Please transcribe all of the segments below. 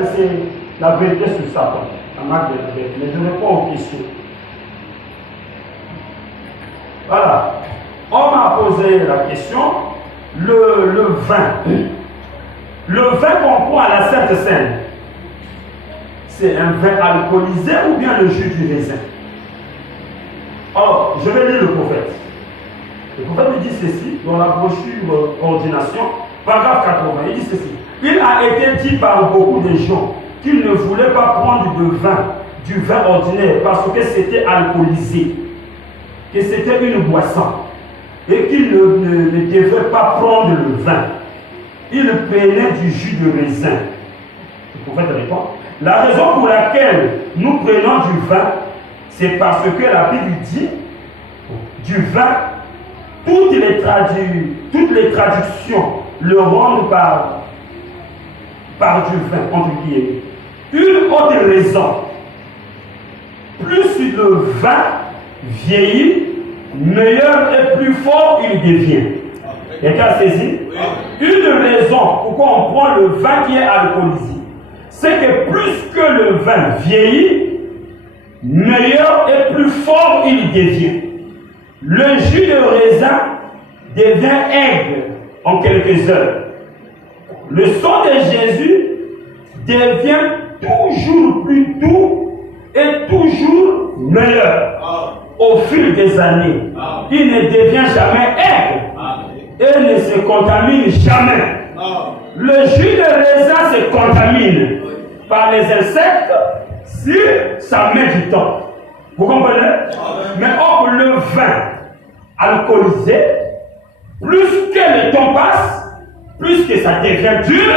que c'est la vérité sur Satan. La marque de la vérité. Mais je réponds aux questions. Voilà. On m'a posé la question, le vin. Le vin qu'on prend à la Sainte Seine, c'est un vin alcoolisé ou bien le jus du raisin? Alors, je vais lire le prophète. Le prophète dit ceci dans la brochure Ordination, paragraphe 80. Il dit ceci. Il a été dit par beaucoup de gens qu'ils ne voulaient pas prendre du vin ordinaire, parce que c'était alcoolisé, que c'était une boisson, et qu'ils ne devaient pas prendre le vin. Ils prenaient du jus de raisin. Le prophète répond. La raison pour laquelle nous prenons du vin, c'est parce que la Bible dit du vin, toutes les traductions le rendent par du vin, entre guillemets. Une autre raison, plus le vin vieillit, meilleur et plus fort il devient. Quelqu'un saisi? Une raison pourquoi on prend le vin qui est alcoolisé, c'est que plus que le vin vieillit, meilleur et plus fort il devient. Le jus de raisin devient aigre en quelques heures. Le sang de Jésus devient toujours plus doux et toujours meilleur. Au fil des années, il ne devient jamais aigre et ne se contamine jamais. Le jus de raisin se contamine par les insectes si ça met du temps. Vous comprenez? Mais or, le vin alcoolisé, plus que le temps passe, plus que ça devient dur,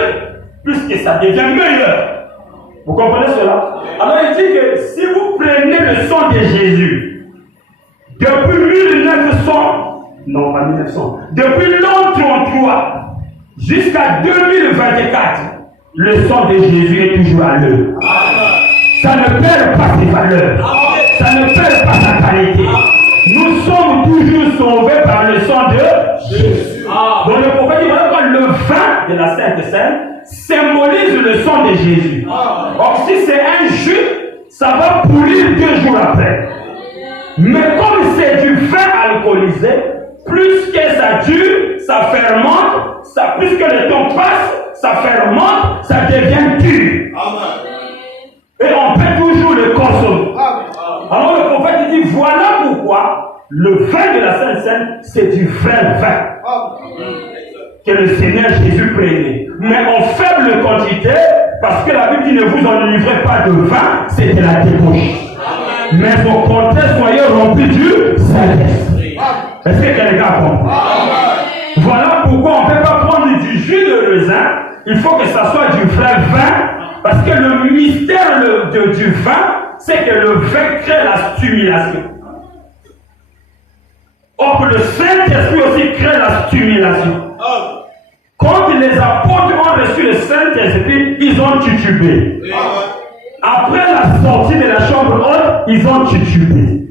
plus que ça devient meilleur. Vous comprenez cela? Alors il dit que si vous prenez le sang de Jésus, depuis 1900, non pas 1900, depuis l'an 33 jusqu'à 2024, le sang de Jésus est toujours à l'œuvre. Ça ne perd pas ses valeurs. Ça ne perd pas sa qualité. Nous sommes toujours sauvés par le sang de Jésus. Donc le prophète dit voilà que le vin de la Sainte Seine symbolise le sang de Jésus. Or si c'est un jus, ça va pourrir 2 jours après. Mais comme c'est du vin alcoolisé, plus que ça dure, ça fermente, plus que le temps passe, ça fermente, ça devient dur. Et on peut toujours le consommer. Alors le prophète dit voilà pourquoi le vin de la Sainte Seine, c'est du vrai vin que le Seigneur Jésus prenait. Mais en faible quantité, parce que la Bible dit ne vous en livrez pas de vin, c'est de la débauche. Mais au contraire, soyez remplis du Saint-Esprit. Est-ce que quelqu'un comprend? Voilà pourquoi on ne peut pas prendre du jus de raisin. Il faut que ça soit du vrai vin. Parce que le mystère du vin, c'est que le vin crée la stimulation. Or, le Saint-Esprit aussi crée la stimulation. Quand les apôtres ont reçu le Saint-Esprit, ils ont titubé. Après la sortie de la chambre haute, ils ont titubé.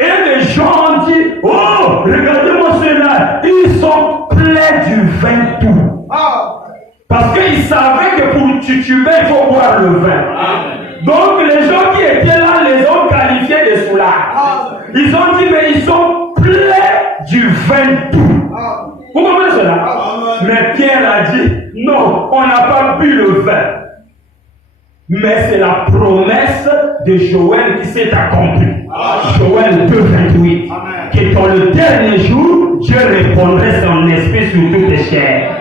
Et les gens ont dit, oh, regardez-moi ceux-là, ils sont pleins du vin tout. Parce qu'ils savaient que pour tituber, il faut boire le vin. Donc les gens qui étaient là les ont qualifiés de soulards. Ils ont dit, mais ils sont pleins du vin tout. Vous comprenez cela? Mais Pierre a dit, non, on n'a pas bu le vin. Mais c'est la promesse de Joël qui s'est accomplie. Joël 2,28. Que dans le dernier jour, Dieu répondrait son esprit sur toutes les chairs.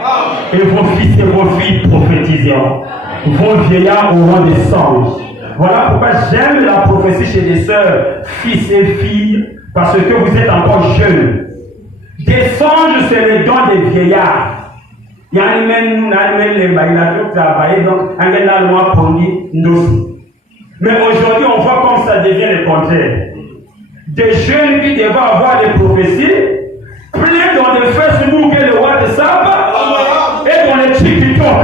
Et vos fils et vos filles prophétiseront. Vos vieillards auront des songes. Voilà pourquoi j'aime la prophétie chez les sœurs, fils et filles, parce que vous êtes encore jeunes. Des songes, c'est le don des vieillards. Il y a un les travaillé, donc un gars loi poni ndosi. Mais aujourd'hui, on voit comme ça devient le contraire. Des jeunes qui devaient avoir des prophéties, plein dans des Facebook et le WhatsApp, et dans les TikTok.